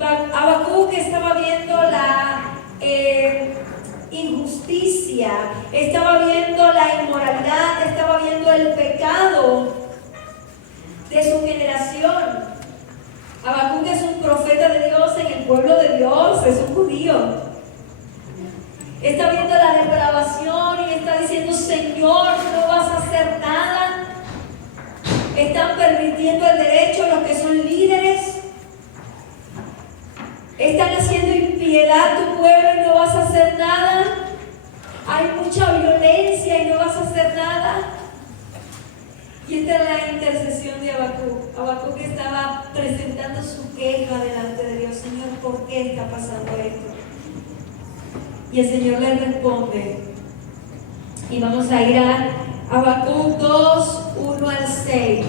Habacuc estaba viendo la injusticia, estaba viendo la inmoralidad, estaba viendo el pecado de su generación. Habacuc es un profeta de Dios en el pueblo de Dios, es un judío. Está viendo la depravación y está diciendo: Señor, no vas a hacer nada. Están permitiendo el derecho a los que son líderes. Están haciendo impiedad a tu pueblo y no vas a hacer nada. Hay mucha violencia y no vas a hacer nada. Y esta es la intercesión de Habacuc. Habacuc estaba presentando su queja delante de Dios: Señor, ¿por qué está pasando esto? Y el Señor le responde. Y vamos a ir a Habacuc 2, 1 al 6.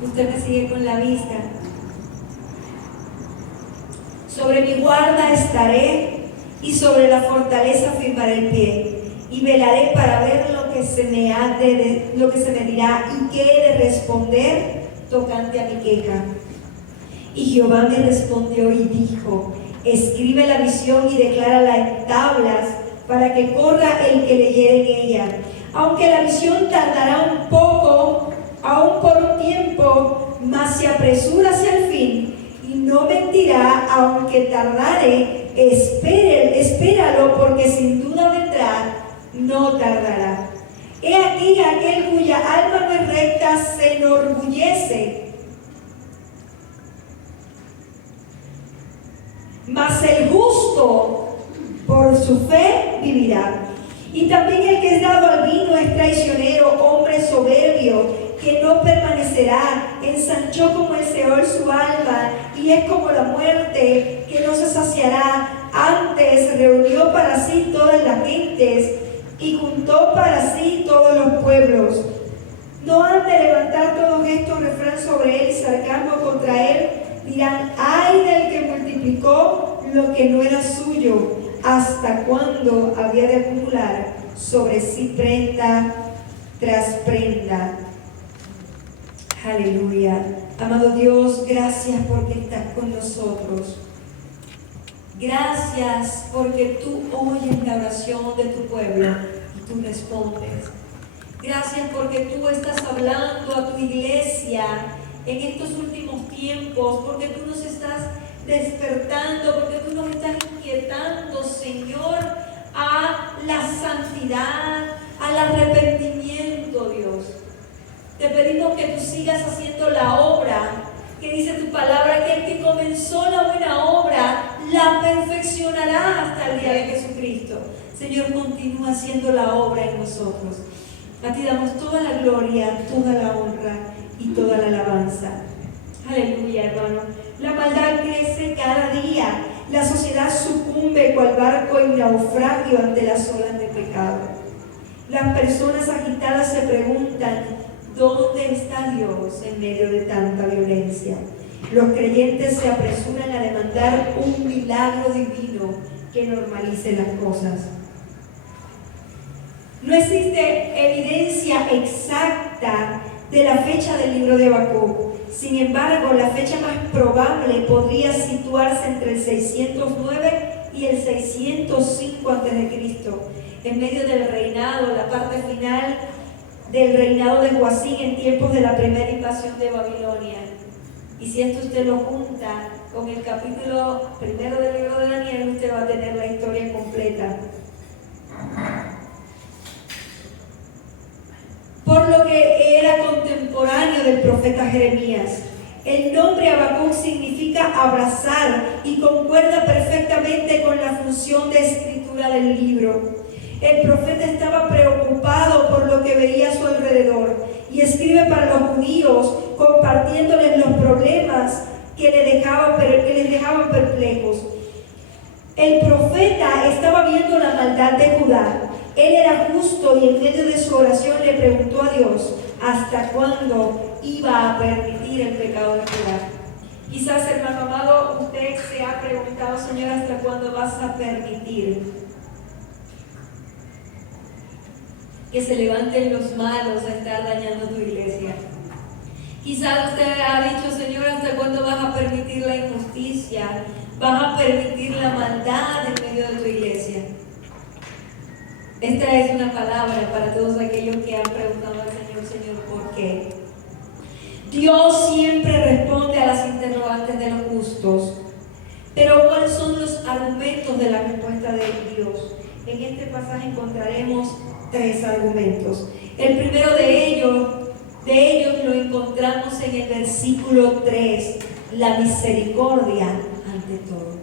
Usted me sigue con la vista. Sobre mi guarda estaré y sobre la fortaleza firmaré el pie, y velaré para ver lo que se me dirá y qué he de responder tocante a mi queja. Y Jehová me respondió y dijo: escribe la visión y declárala en tablas, para que corra el que leyere en ella. Aunque la visión tardará un poco, aún por un tiempo, mas se apresura hacia el fin, y no mentirá, aunque tardare. Espéralo, porque sin duda vendrá, no tardará. He aquí aquel cuya alma no es recta se enorgullece, mas el justo por su fe vivirá. Y también el que es dado al vino es traicionero, hombre soberbio, que no permanecerá. Ensanchó como el Seol su alma, y es como la muerte, que no se saciará. Antes reunió para sí todas las gentes, y juntó para sí todos los pueblos. No han de levantar todos estos refrán sobre él y sarcasmo contra él. Dirán: ay del que multiplicó lo que no era suyo. ¿Hasta cuándo había de acumular sobre sí prenda tras prenda? Aleluya. Amado Dios, gracias porque estás con nosotros. Gracias porque tú oyes la oración de tu pueblo y tú respondes. Gracias porque tú estás hablando a tu iglesia en estos últimos tiempos, porque tú nos estás despertando, porque tú nos estás inquietando, Señor, a la santidad, al arrepentimiento, Dios. Te pedimos que tú sigas haciendo la obra, que dice tu palabra, que el que comenzó la buena obra la perfeccionará hasta el día de Jesucristo. Señor, continúa haciendo la obra en nosotros. A ti damos toda la gloria, toda la honra y toda la alabanza. Aleluya, hermano. La maldad crece cada día. La sociedad sucumbe cual barco en naufragio ante las olas de pecado. Las personas agitadas se preguntan: ¿dónde está Dios en medio de tanta violencia? Los creyentes se apresuran a demandar un milagro divino que normalice las cosas. No existe evidencia exacta de la fecha del libro de Habacuc. Sin embargo, la fecha más probable podría situarse entre el 609 y el 605 a.C., en medio del reinado, la parte final del reinado de Joacim en tiempos de la primera invasión de Babilonia. Y si esto usted lo junta con el capítulo primero del libro de Daniel, usted va a tener la historia completa. Por lo que era contemporáneo del profeta Jeremías. El nombre Habacuc significa abrazar y concuerda perfectamente con la función de escritura del libro. El profeta estaba preocupado por lo que veía a su alrededor y escribe para los judíos, compartiéndoles los problemas que les dejaban perplejos. El profeta estaba viendo la maldad de Judá. Él era justo y en medio de su oración le preguntó a Dios hasta cuándo iba a permitir el pecado de Judá. Quizás, hermano amado, usted se ha preguntado: Señor, ¿hasta cuándo vas a permitir que se levanten los malos a estar dañando tu iglesia? Quizás usted ha dicho, Señor, ¿hasta cuándo vas a permitir la injusticia? ¿Vas a permitir la maldad en medio de tu iglesia? Esta es una palabra para todos aquellos que han preguntado al Señor, Señor, ¿por qué? Dios siempre responde a las interrogantes de los justos. Pero ¿cuáles son los argumentos de la respuesta de Dios? En este pasaje encontraremos 3 argumentos. El primero de ellos lo encontramos en el versículo 3, la misericordia ante todo.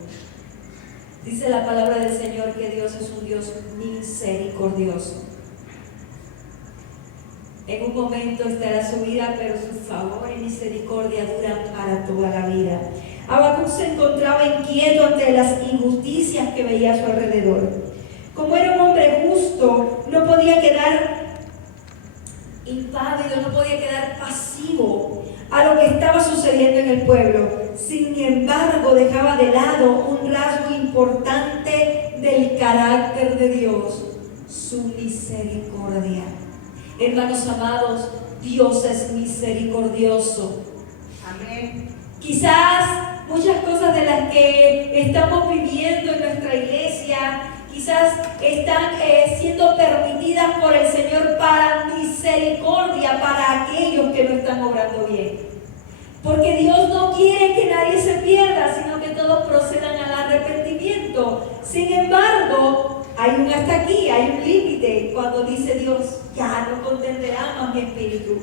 Dice la palabra del Señor que Dios es un Dios misericordioso. En un momento estará su vida, pero su favor y misericordia duran para toda la vida. Habacuc se encontraba inquieto ante las injusticias que veía a su alrededor. Como era un hombre justo, no podía quedar impávido, no podía quedar pasivo a lo que estaba sucediendo en el pueblo. Sin embargo, dejaba de lado un rasgo importante del carácter de Dios, su misericordia. Hermanos amados, Dios es misericordioso. Amén. Quizás muchas cosas de las que estamos viviendo en nuestra iglesia, quizás están siendo permitidas por el Señor para misericordia para aquellos que no están obrando bien. Porque Dios no quiere que nadie se pierda, sino que todos procedan al arrepentimiento. Sin embargo, hay un hasta aquí, hay un límite cuando dice Dios, ya no contenderá más mi espíritu.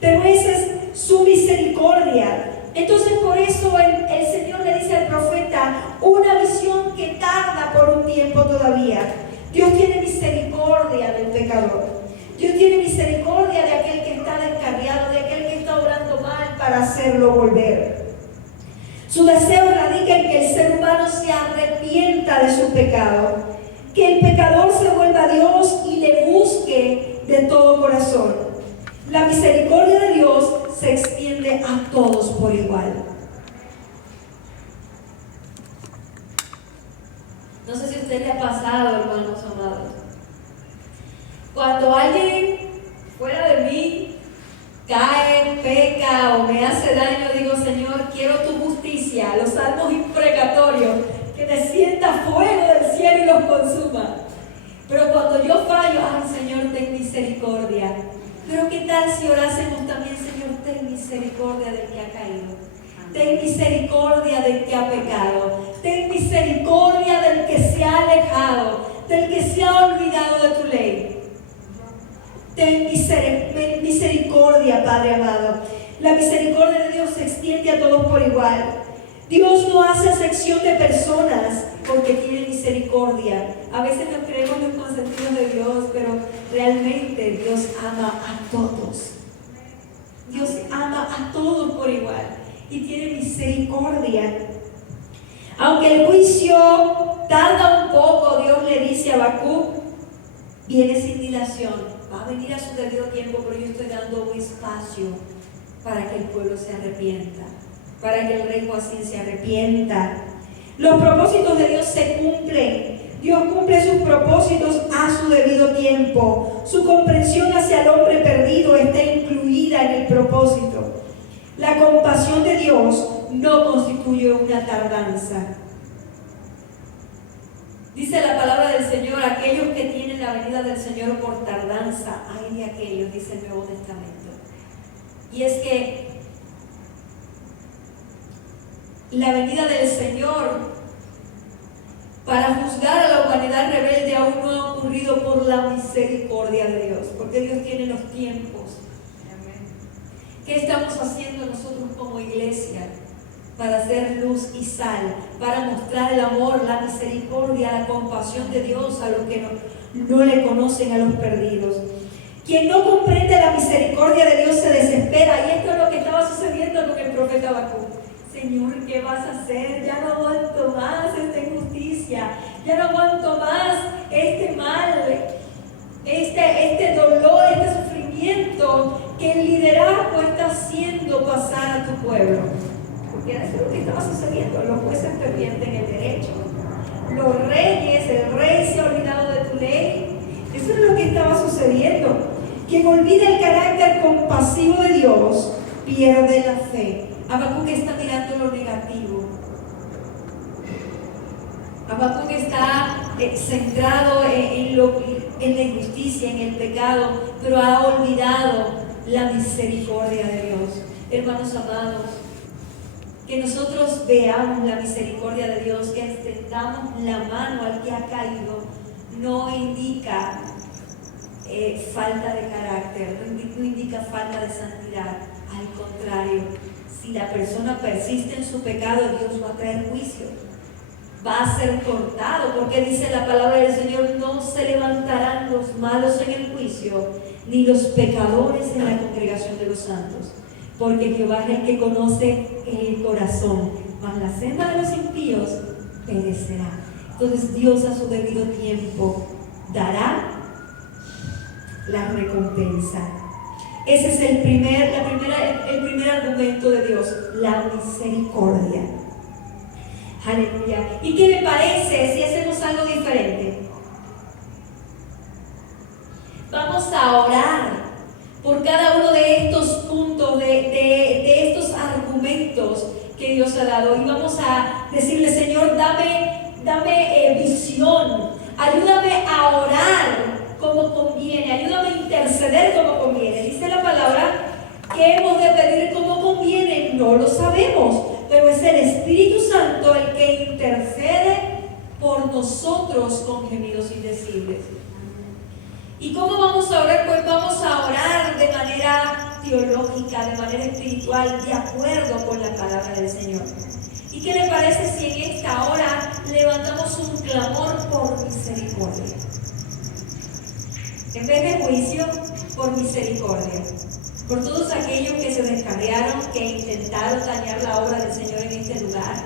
Pero esa es su misericordia. Entonces por eso el Señor le dice al profeta una visión que tarda por un tiempo todavía. Dios tiene misericordia del pecador. Dios tiene misericordia de aquel que está descarriado, de aquel que está obrando mal para hacerlo volver. Su deseo radica en que el ser humano se arrepienta de su pecado, que el pecador se vuelva a Dios y le busque de todo corazón. La misericordia de Dios se extiende a todos por igual. No sé si a usted le ha pasado, hermanos amados. Cuando alguien fuera de mí cae, peca o me hace daño, digo, Señor, quiero tu justicia, los salmos imprecatorios, que descienda fuego del cielo y los consuma. Pero cuando yo fallo, ay, Señor, ten misericordia. Pero ¿qué tal si orásemos también, Señor, ten misericordia del que ha caído? Ten misericordia del que ha pecado. Ten misericordia del que se ha alejado, del que se ha olvidado de tu ley. Ten misericordia, Padre amado. La misericordia de Dios se extiende a todos por igual. Dios no hace acepción de personas porque tiene misericordia. A veces nos creemos los consentidos de Dios, pero realmente Dios ama a todos. Dios ama a todos por igual y tiene misericordia. Aunque el juicio tarda un poco, Dios le dice a Habacuc, viene sin dilación. Va a venir a su debido tiempo, pero yo estoy dando un espacio para que el pueblo se arrepienta, para que el rey Joacín se arrepienta. Los propósitos de Dios se cumplen. Dios cumple sus propósitos a su debido tiempo. Su comprensión hacia el hombre perdido está incluida en el propósito. La compasión de Dios no constituye una tardanza. Dice la palabra del Señor, aquellos que tienen la venida del Señor por tardanza, ay de aquellos, dice el Nuevo Testamento. Y es que la venida del Señor para juzgar a la humanidad rebelde aún no ha ocurrido por la misericordia de Dios, porque Dios tiene los tiempos. ¿Qué estamos haciendo nosotros como iglesia para hacer luz y sal, para mostrar el amor, la misericordia, la compasión de Dios a los que no le conocen, a los perdidos? Quien no comprende la misericordia de Dios se desespera, y esto es lo que estaba sucediendo con el profeta Habacuc. Señor, ¿qué vas a hacer? Ya no aguanto más esta injusticia, ya no aguanto más este mal, este dolor, este sufrimiento que el liderazgo está haciendo pasar a tu pueblo. Porque eso es lo que estaba sucediendo. Los jueces pervierten el derecho, los reyes, el rey se ha olvidado de tu ley. Eso es lo que estaba sucediendo. Quien olvida el carácter compasivo de Dios pierde la fe. Habacuc está mirando lo negativo. Habacuc está centrado en la injusticia, en el pecado, pero ha olvidado la misericordia de Dios. Hermanos amados, que nosotros veamos la misericordia de Dios, que extendamos la mano al que ha caído, no indica falta de carácter, no indica falta de santidad. Al contrario, si la persona persiste en su pecado, Dios va a traer juicio, va a ser cortado, porque dice la palabra del Señor: no se levantarán los malos en el juicio, ni los pecadores en la congregación de los santos, porque Jehová es el que conoce el corazón, mas la senda de los impíos perecerá. Entonces Dios a su debido tiempo dará la recompensa. Ese es el primer argumento de Dios, la misericordia. Aleluya. ¿Y qué le parece si hacemos algo diferente? Vamos a orar por cada uno de estos puntos, de estos argumentos que Dios ha dado, y vamos a decirle: Señor, dame visión, ayúdame a orar como conviene, ayúdame a interceder como conviene. Dice la palabra que hemos de pedir como conviene, no lo sabemos, pero es el Espíritu Santo el que intercede por nosotros con gemidos indecibles. ¿Y cómo vamos a orar? Pues vamos a orar de manera teológica, de manera espiritual, de acuerdo con la palabra del Señor. ¿Y qué le parece si en esta hora levantamos un clamor por misericordia? En vez de juicio, por misericordia. Por todos aquellos que se descarriaron, que intentaron dañar la obra del Señor en este lugar.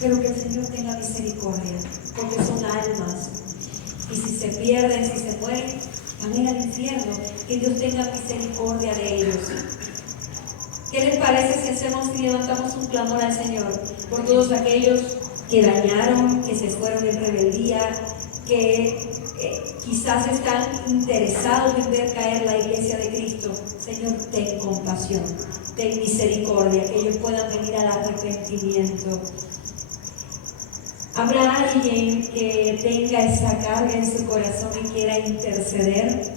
Pero que el Señor tenga misericordia, porque son almas. Y si se pierden, si se mueren, van a ir al infierno. Que Dios tenga misericordia de ellos. ¿Qué les parece si hacemos y levantamos un clamor al Señor por todos aquellos que dañaron, que se fueron en rebeldía, que quizás están interesados en ver caer la iglesia de Cristo? Señor, ten compasión, ten misericordia, que ellos puedan venir al arrepentimiento. ¿Habrá alguien que tenga esa carga en su corazón y quiera interceder?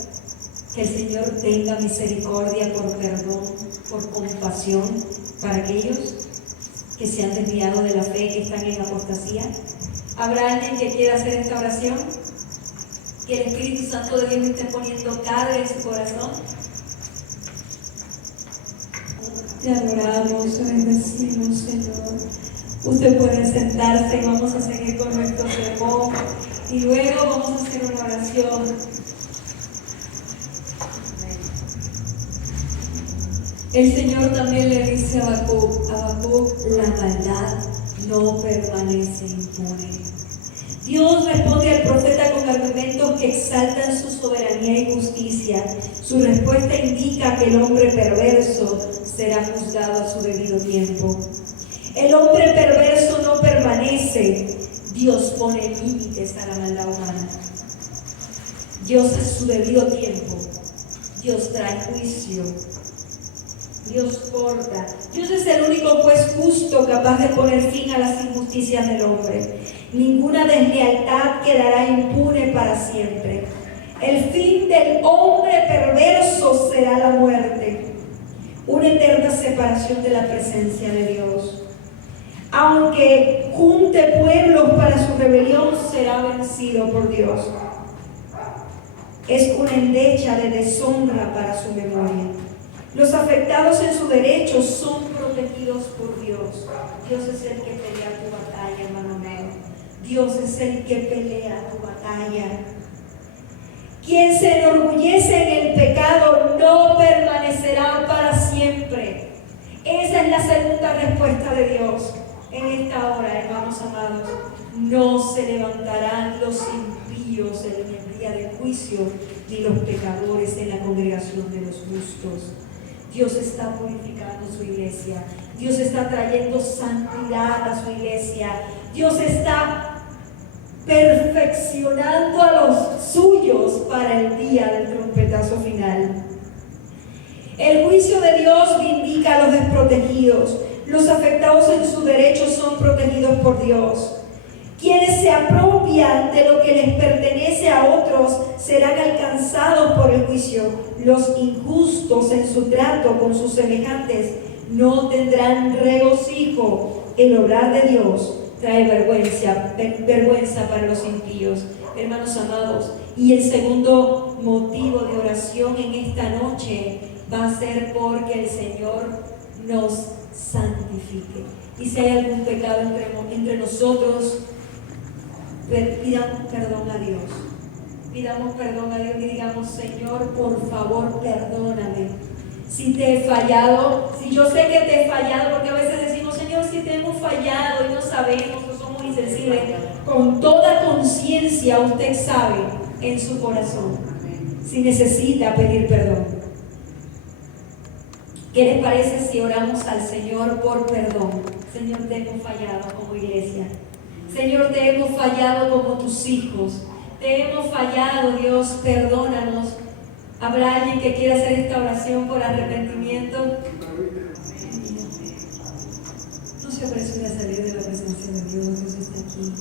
Que el Señor tenga misericordia, por perdón, por compasión para aquellos que se han desviado de la fe, que están en apostasía. ¿Habrá alguien que quiera hacer esta oración? Que el Espíritu Santo de Dios esté poniendo carga en su corazón. Te adoramos, te bendecimos, Señor. Usted puede sentarse y vamos a seguir con nuestro sermón. Y luego vamos a hacer una oración. El Señor también le dice a Habacuc: la maldad no permanece impune. Dios responde al profeta con argumentos que exaltan su soberanía y justicia. Su respuesta indica que el hombre perverso será juzgado a su debido tiempo. El hombre perverso no permanece. Dios pone límites a la maldad humana. Dios a su debido tiempo. Dios trae juicio. Dios corta. Dios es el único juez justo capaz de poner fin a las injusticias del hombre. Ninguna deslealtad quedará impune para siempre. El fin del hombre perverso será la muerte, una eterna separación de la presencia de Dios. Aunque junte pueblos para su rebelión, será vencido por Dios. Es una endecha de deshonra para su memoria. Los afectados en su derecho son protegidos por Dios. Dios es el que pelea tu batalla, hermano mío. Dios es el que pelea tu batalla. Quien se enorgullece en el pecado no permanecerá para siempre. Esa es la segunda respuesta de Dios en esta hora, hermanos amados. No se levantarán los impíos en el día del juicio, ni los pecadores en la congregación de los justos. Dios está purificando su iglesia. Dios está trayendo santidad a su iglesia. Dios está perfeccionando a los suyos para el día del trompetazo final. El juicio de Dios vindica a los desprotegidos. Los afectados en sus derechos son protegidos por Dios. Quienes se apropian de lo que les pertenece a otros serán alcanzados por el juicio. Los injustos en su trato con sus semejantes no tendrán regocijo. El obrar de Dios trae vergüenza para los impíos. Hermanos amados, y el segundo motivo de oración en esta noche va a ser porque el Señor nos santifique. Y si hay algún pecado entre nosotros, pidamos perdón a Dios. Pidamos perdón a Dios y digamos: Señor, por favor, perdóname. Si te he fallado, si yo sé que te he fallado, porque a veces decimos: Señor, si te hemos fallado y no sabemos, o somos insensibles. Con toda conciencia usted sabe en su corazón si necesita pedir perdón. ¿Qué les parece si oramos al Señor por perdón? Señor, te hemos fallado como iglesia. Señor, te hemos fallado como tus hijos. Te hemos fallado, Dios, perdónanos. ¿Habrá alguien que quiera hacer esta oración por arrepentimiento? No se apresure a salir de la presencia de Dios. Dios está aquí.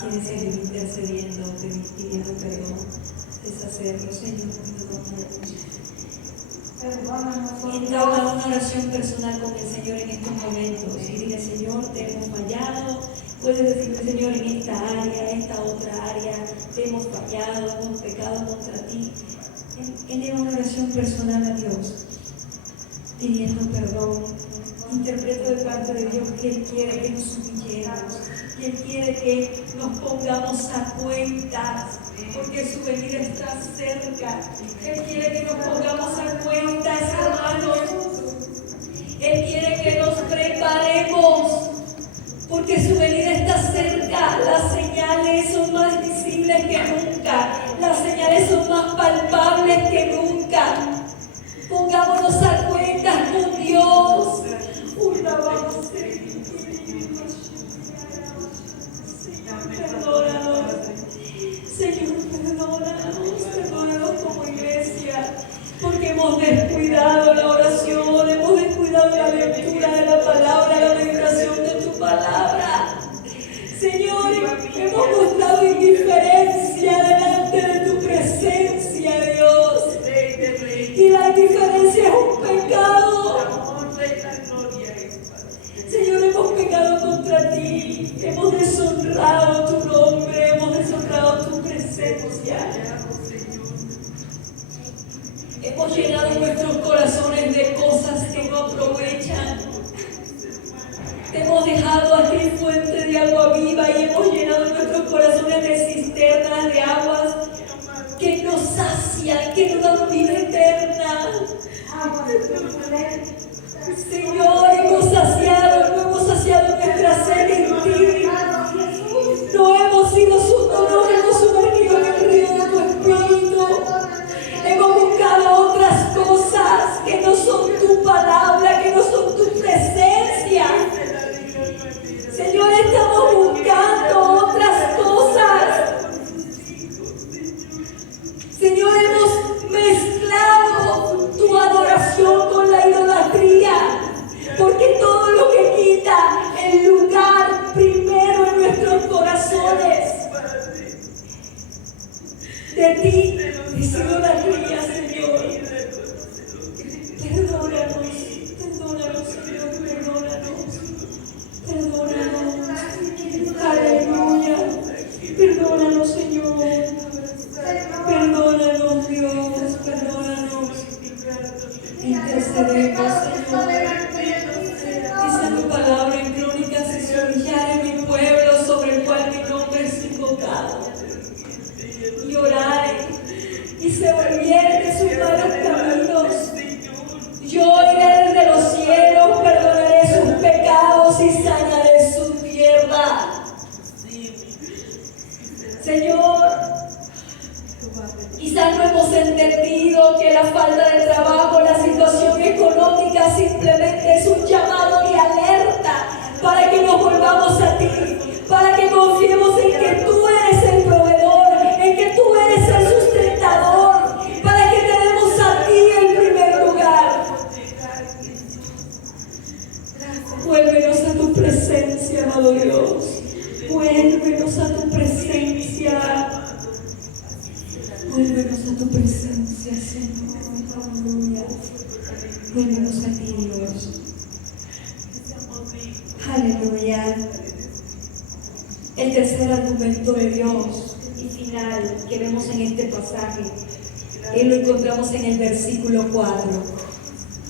Quiere seguir intercediendo, pidiendo perdón. Deshacerlo, Señor, perdónanos. Una oración personal con el Señor en estos momentos. Y dile: Señor, te hemos fallado. Puedes decirle: Señor, en esta área, esta otra área, te hemos fallado, hemos pecado contra ti. Eleva una oración personal a Dios, pidiendo perdón. Interpreto de parte de Dios que Él quiere que nos humillemos, que Él quiere que nos pongamos a cuentas, porque su venida está cerca. Él quiere que nos pongamos a cuentas, hermanos. Él quiere que nos preparemos, porque su venida está cerca. Las señales son más visibles que nunca. Las señales son más palpables que nunca. Pongámonos a cuentas con Dios. Perdónanos. Señor, perdónanos como iglesia, porque hemos descuidado la oración, hemos descuidado la lectura de la palabra, la meditación de tu palabra. Señor, hemos mostrado indiferencia delante de tu presencia, Dios. Y la indiferencia es un pecado. Señor, hemos pecado contra ti, hemos deshonrado tu nombre, hemos deshonrado tu presencia. Hemos llenado nuestros corazones de cosas que no aprovechan. Hemos dejado aquí fuente de agua viva y hemos llenado nuestros corazones de cisternas de aguas que nos sacian, que nos dan vida eterna. Señor, hemos saciado nuestra sed en ti. No hemos sumergido en el río de tu Espíritu. Hemos buscado otras cosas que no son tu palabra, que no son tu presencia. Señor, estamos buscando otras cosas. Señor, hemos mezclado tu adoración con la idolatría, porque todo lo que quita el lugar primero en nuestros corazones de ti es idolatría, Señor. Perdónanos, Señor, perdónanos. Aleluya. Perdónanos, Señor. Perdónanos, Dios. Perdónanos. Intercedemos, Señor. Dice tu palabra en Crónicas: si se humillare mi pueblo sobre el cual mi nombre es invocado, y orare y se volviere de sus malos caminos, yo iré desde los cielos, perdonaré sus pecados y sanaré su tierra. Señor, quizás no hemos entendido que la falta de trabajo, la situación económica simplemente Volvemos a ti, Dios. Aleluya. El tercer argumento de Dios y final que vemos en este pasaje, lo encontramos en el versículo 4.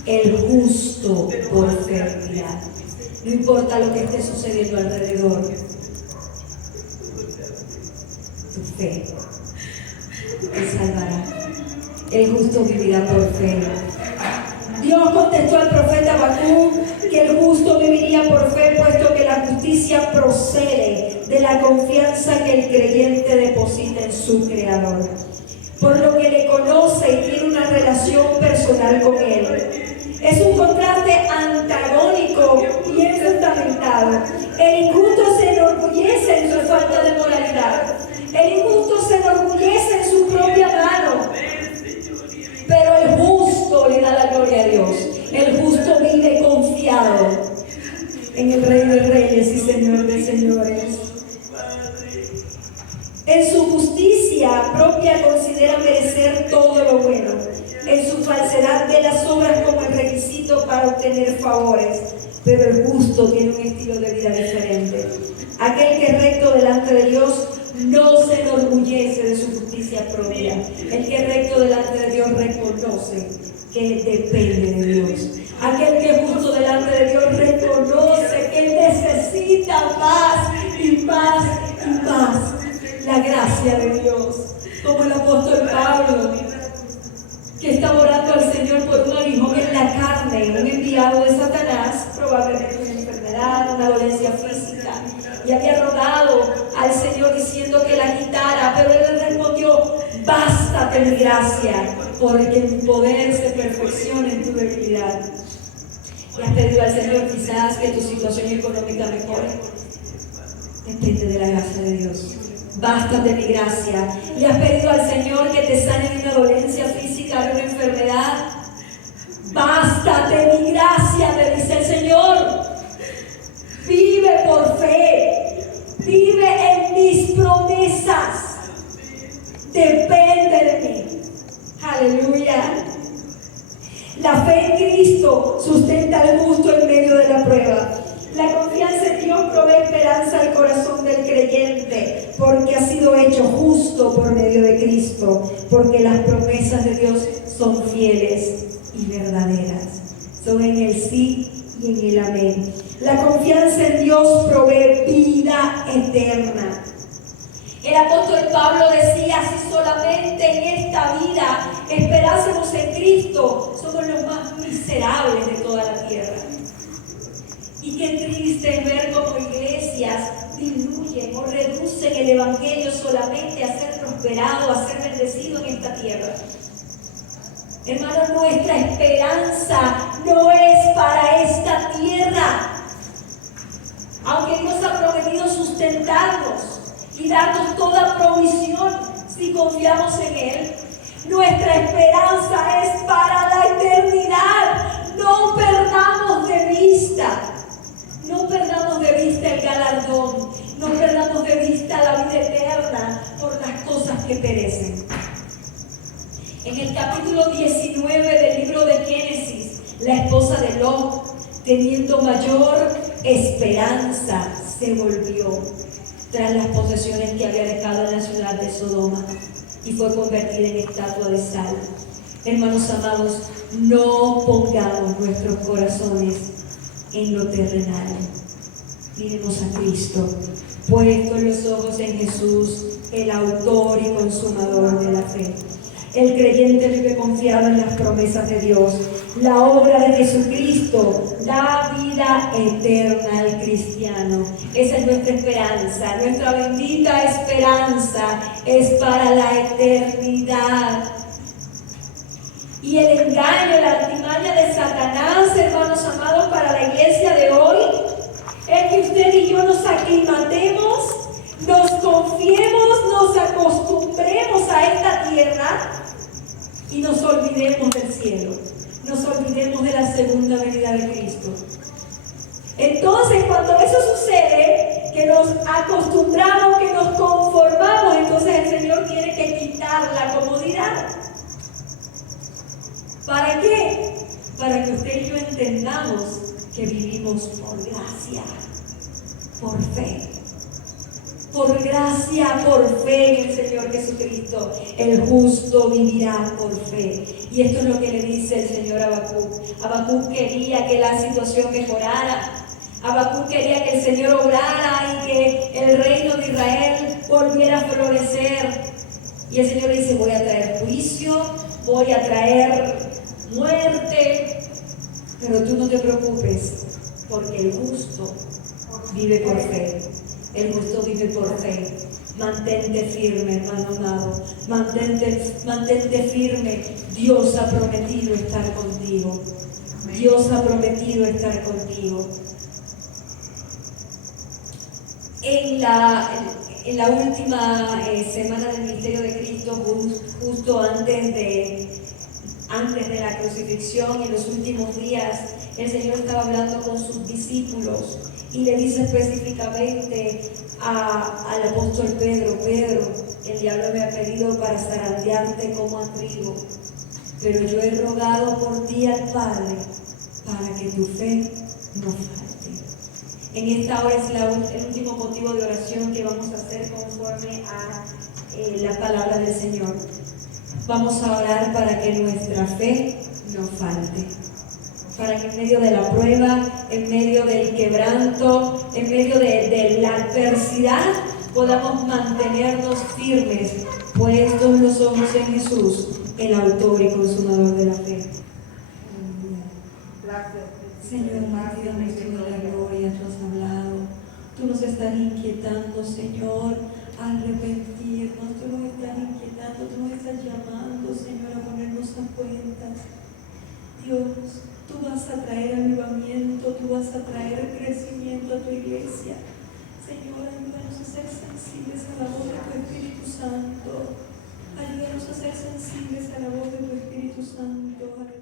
El justo por fe vivirá. No importa lo que esté sucediendo alrededor, tu fe te salvará. El justo vivirá por fe. Dios contestó al profeta Habacuc que el justo viviría por fe, puesto que la justicia procede de la confianza que el creyente deposita en su Creador, por lo que le conoce y tiene una relación personal con Él. Es un contraste antagónico bien fundamentado. El injusto se enorgullece en su falta de moralidad. El injusto se enorgullece en su propia mano. Pero el justo le da la gloria a Dios. El justo vive confiado en el Rey de Reyes y Señor de Señores. En su justicia propia considera merecer todo lo bueno. En su falsedad ve las obras como el requisito para obtener favores. Pero el justo tiene un estilo de vida diferente. Aquel que es recto delante de Dios no se enorgullece de su justicia propia. El que es recto delante de Dios reconoce que depende de Dios. Aquel que es justo delante de Dios reconoce que necesita más y más y más la gracia de Dios. Como el apóstol Pablo, que estaba orando al Señor por un aguijón en la carne, un enviado de Satanás, probablemente una enfermedad, una dolencia física, y había rogado al Señor diciendo que la quitara, pero Él le respondió: bástate mi gracia, porque mi poder se perfecciona en tu debilidad. Y has pedido al Señor quizás que tu situación económica mejore. Depende de la gracia de Dios. Bástate mi gracia. Le has pedido al Señor que te sane de una dolencia física, de una enfermedad. Bástate mi gracia, te dice el Señor. Vive por fe. Vive en mis promesas. Depende de mí. Aleluya. La fe en Cristo sustenta al justo en medio de la prueba. La confianza en Dios provee esperanza al corazón del creyente, porque ha sido hecho justo por medio de Cristo, porque las promesas de Dios son fieles y verdaderas. Son en el sí y en el amén. La confianza en Dios provee vida eterna. El apóstol Pablo decía: si solamente en esta vida esperásemos en Cristo, somos los más miserables de toda la tierra. Y qué triste es ver cómo iglesias diluyen o reducen el evangelio solamente a ser prosperado, a ser bendecido en esta tierra. Hermanos, nuestra esperanza no es para esta tierra. Aunque Dios ha prometido sustentarnos y darnos toda provisión si confiamos en Él, nuestra esperanza es para la eternidad. No perdamos de vista. No perdamos de vista el galardón. No perdamos de vista la vida eterna por las cosas que perecen. En el capítulo 19 del libro de Génesis, la esposa de Lot, teniendo mayor esperanza, se volvió tras las posesiones que había dejado en la ciudad de Sodoma y fue convertida en estatua de sal. Hermanos amados, no pongamos nuestros corazones en lo terrenal. Miremos a Cristo, puesto los ojos en Jesús, el autor y consumador de la fe. El creyente vive confiado en las promesas de Dios. La obra de Jesucristo da vida eterna al cristiano. Esa es nuestra esperanza. Nuestra bendita esperanza es para la eternidad. Y el engaño, la artimaña de Satanás, hermanos amados, para la iglesia de hoy, es que usted y yo nos aclimatemos, nos confiemos, nos acostumbremos a esta tierra y nos olvidemos del cielo, nos olvidemos de la segunda venida de Cristo. Entonces, cuando eso sucede, que nos acostumbramos, que nos conformamos, entonces el Señor tiene que quitar la comodidad. ¿Para qué? Para que usted y yo entendamos que vivimos por gracia, por fe. Por gracia, por fe en el Señor Jesucristo. El justo vivirá por fe. Y esto es lo que le dice el Señor a Habacuc. Habacuc quería que la situación mejorara. Habacuc quería que el Señor obrara y que el reino de Israel volviera a florecer. Y el Señor dice, voy a traer juicio, voy a traer muerte, pero tú no te preocupes, porque el justo vive por fe. El justo vive por fe. Mantente firme, hermano amado. Mantente firme. Dios ha prometido estar contigo. Dios ha prometido estar contigo. En la última semana del ministerio de Cristo, justo antes de la crucifixión, en los últimos días, el Señor estaba hablando con sus discípulos y le dice específicamente al apóstol Pedro, el diablo me ha pedido para zarandearte como a trigo, pero yo he rogado por ti al Padre para que tu fe no falte. En esta hora es el último motivo de oración que vamos a hacer conforme a la palabra del Señor. Vamos a orar para que nuestra fe no falte. Para que en medio de la prueba, en medio del quebranto, en medio de la adversidad, podamos mantenernos firmes, puestos los ojos en Jesús, el autor y consumador de la fe. Señor, Dios nuestro de la gloria, tú has hablado. Tú nos estás inquietando, Señor, a arrepentirnos. Tú nos estás inquietando, tú nos estás llamando, Señor, a ponernos a cuentas. Dios, tú vas a traer avivamiento, tú vas a traer crecimiento a tu iglesia. Señor, ayúdanos a ser sensibles a la voz de tu Espíritu Santo. Ayúdanos a ser sensibles a la voz de tu Espíritu Santo.